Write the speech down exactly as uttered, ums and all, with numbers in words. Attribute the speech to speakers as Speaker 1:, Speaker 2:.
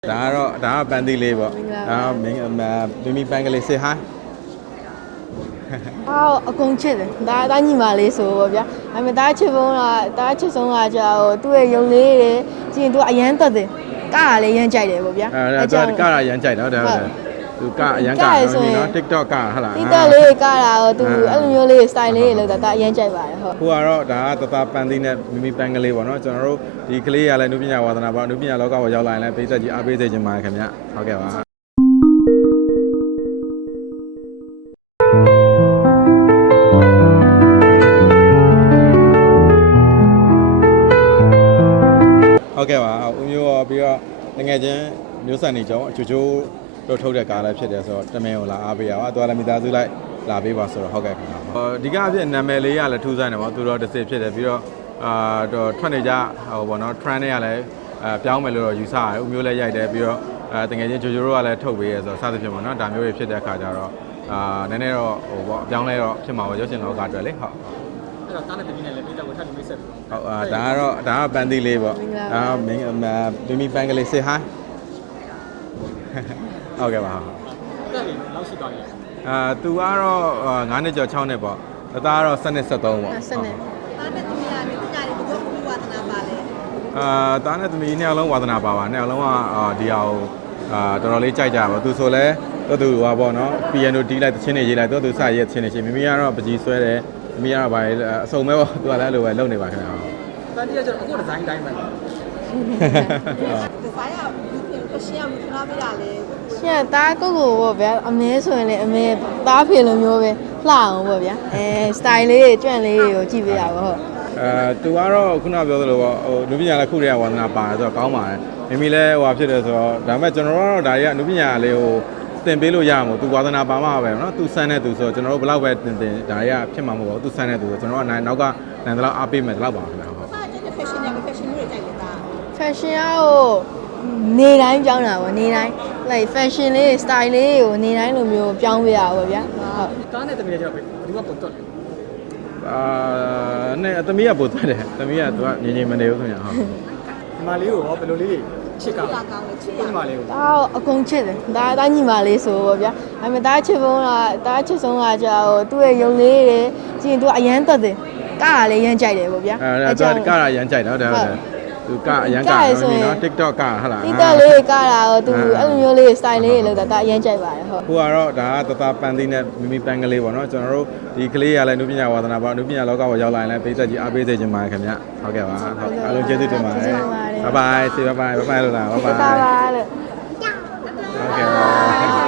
Speaker 1: ဒါကတော့ဒါကပန်းသီးလေးပေါ့ဒါမင်းမမီပန်းကလေးစေဟာ
Speaker 2: အော်အကုန်ချစ်တယ်ဒါအသားညီမလေးဆိုပေါ့ဗျာဒါပေမဲ့ဒါချစ်ပုံးကဒါချစ်ဆုံးကကြာဟိုသူ့ရဲ့ယုံလေးတွေကြည့်ရင်သူအရန်တက်တယ်ကကလည်းရမ်းကြိုက်တယ်ပေါ့ဗျာ
Speaker 1: အဲဒါကကရရမ်းကြိုက်တော့ဒါသူကအရန်ကနော် TikTok ကဟုတ်လား
Speaker 2: TikTok လေးကတာဟိုသူအဲ့လိုမျိုးလေး style လေးတွေလောက်တာဒါအရန်ကြိုက်ပါတယ်ဟုတ်
Speaker 1: ဟိုကတော့ဒါကတသားပန်းသီးနဲ့မီမီပန်းကလေးပေါ့နော်ကျွန်တော်တို့ဒီကလေးရလဲနုပညာဝါသနာပေါ့နုပညာလောကကိုရောက်လာရင်လည်းပိတ်သက်ကြီးအားပေးစေချင်ပါတယ်ခင်ဗျဟုတ်ကဲ့ပါဟုတ်ကဲ့ပါဦးမျိုးရောပြီးတော့ငွေချင်းမျိုးဆက်နေကြောင်းအချိုချိုးတို့ထုတ်တဲ့ကားလည်းဖြစ်တယ်ဆိုတော့တမင်ကိုလာအားပေးရပါသွားလည်းမိသားစုလိုက်လာပေးပါဆိုတော့ဟုတ်ကဲ့ခင်ဗျာဒီကအဖြစ်နာမည်လေးရလည်းထူးဆန်းတယ်ပေါ့သူတော့တစ်စစ်ဖြစ်တယ်ပြီးတော့အာတော့ထွက်နေကြဟိုပေါ့နော် trend တွေကလည်းအဲပြောင်းမယ်လို့တော့ယူဆရတယ်ဦးမျိုးလည်းရိုက်တယ်ပြီးတော့အဲတကယ်ချင်းချိုချိုတို့ကလည်းထုတ်ပေးရဲဆိုတော့စသဖြင့်ပေါ့နော်ဒါမျိုးတွေဖြစ်တဲ့အခါကျတော့အာနည်းနည်းတော့ဟိုပေါ့အပြောင်းလဲတော့ဖြစ်မှာပေါ့ရုပ်ရှင်လောကအတွက်လေဟုတ်
Speaker 3: အဲ့တော့တားတဲ့တမီးနဲ့လည်းပြည်သက်ကိုထပ်ပြီးမိတ်ဆက်ပြီး
Speaker 1: ဟုတ်အာဒါကတော့ဒါကပန်းသီးလေးပေါ့ဒါမင်းမမီပန်းကလေးစေဟာဟုတ်ကဲ့ပါဟုတ်
Speaker 3: တက်လေလောက်ရှိသွားပြီ
Speaker 1: အာသူကတော့ငါးနှစ်ကျော်ခြောက်နှစ်ပေါ့အသားကတော့စနစ်ဆက်သုံးပေါ့
Speaker 2: စနစ်
Speaker 4: တားတဲ့သမီးကလည်းပညာတွေဘယ်လိုမျိုးဝါသနာပါလဲ
Speaker 1: အာသားနဲ့သမီးနှစ်ယောက်လုံးဝါသနာပါပါနှစ်ယောက်လုံးကဒီဟာကိုအာတော်တော်လေးကြိုက်ကြပါသူဆိုလဲတော့သူဟာပေါ့နော်ပီယန်နိုတီးလိုက်တချင်းတွေရေးလိုက်တော့သူစရေးတချင်းတွေရှင်မိမိကတော့ပကြီးဆွဲတယ်မိမိကတော့ဗာအစုံပဲပေါ့သူကလည်းအဲ့လိုပဲလုပ်နေပါခင်ဗျာ
Speaker 3: တန်တီးကကျတော့အခုဒီဇိုင်းတိုင်းပဲ
Speaker 4: ဒီဇိုင်းကဘယ်ရှင်းအောင်ခနာပေးတာလဲ
Speaker 2: ရှင့်သားကိုကိုပေါ့ဗျာအမဲဆိုရင်လည်းအမဲသားဖေလိုမျိုးပဲလှအောင်ပေါ့ဗျာအဲ style လေးတွေကြွန့်လေးတွေကိုကြည့်ပေးရပါဟုတ်
Speaker 1: အဲသူကတော့ခုနပြောသလိုပေါ့ဟိုနုပညာလည်းခုတည်းကဝါသနာပါတယ်ဆိုတော့ကောင်းပါတယ်မိမိလည်းဟိုဖြစ်တယ်ဆိုတော့ဒါပေမဲ့ကျွန်တော်တို့ကတော့ဒါတွေကနုပညာလေးဟိုသင်ပေးလို့ရမှာသူဝါသနာပါမှာပဲเนาะသူစမ်းတဲ့သူဆိုတော့ကျွန်တော်တို့ဘယ်လောက်ပဲသင်သင်ဒါတွေကဖြစ်မှာမဟုတ်ဘူးသူစမ်းတဲ့သူဆိုကျွန်တော်တို့ကနောက်ကနိုင်တော့အားပေးမယ်တော့ပါခင်ဗျာဟုတ်
Speaker 4: fashion နဲ့ fashion တွေကြိုက်တယ်ဒါ
Speaker 2: fashion ကိုနေတိုင်းပြောင်းတာပေါ့နေတိုင်း like fashion လေး style လေးကိုနေတိုင်းလိုမျိုးပြောင်းပေးရပါပေါ့ဗျာဟုတ်
Speaker 3: တားတဲ့တမီးကကျတော့ဘယ်သူကပုံတော့လဲ
Speaker 1: အာနဲ့သမီးကပို့သွားတယ်သမီးကသူကငြိမ်ငြိမ်မနေဘူးခင်ဗျာဟုတ်
Speaker 3: ဒီမလေးကိုရောဘယ်လိုလေးတွေချစ်ကောင်းချစ်ဒီမလေးကို
Speaker 2: ဒါအကုန်ချစ်တယ်ဒါအသားညီမလေးဆိုပေါ့ဗျာဒါပေမဲ့ဒါချစ်ပုံးကဒါချစ်ဆုံးကကြာဟိုသူ့ရဲ့ယုံလေးတွေကြည့်ရင်သူအရန်တက်တယ်ကကလည်းရမ်းကြိုက်တယ်ပေါ့ဗျာ
Speaker 1: အဲဒါကကရရမ်းကြိုက်တော့ဒါသူကအရန်ကနော် TikTok ကဟုတ်လား
Speaker 2: TikTok လေးကတာဟိုသူအဲ့လိုမျိုးလေး style လေးတွေလောက်တာဒါအရန်ကြိုက်ပါတယ်ဟုတ်
Speaker 1: ဟိုကတော့ဒါကတသားပန်းသီးနဲ့မီမီပန်းကလေးပေါ့နော်ကျွန်တော်တို့ဒီကလေးရလဲနုပညာဝါသနာပေါ့နုပညာလောကကိုရောက်လာရင်လည်းပိတ်သက်ကြီးအားပေးစေချင်ပါတယ်ခင်ဗျဟုတ်ကဲ့ပါဟုတ်အားလုံးကျေးဇူးတင်ပါတယ်ဘိုင်ဘိုင်ဆေးဘိုင်ဘိုင်ဘိုင်လို့လားဘိုင်ဘိုင်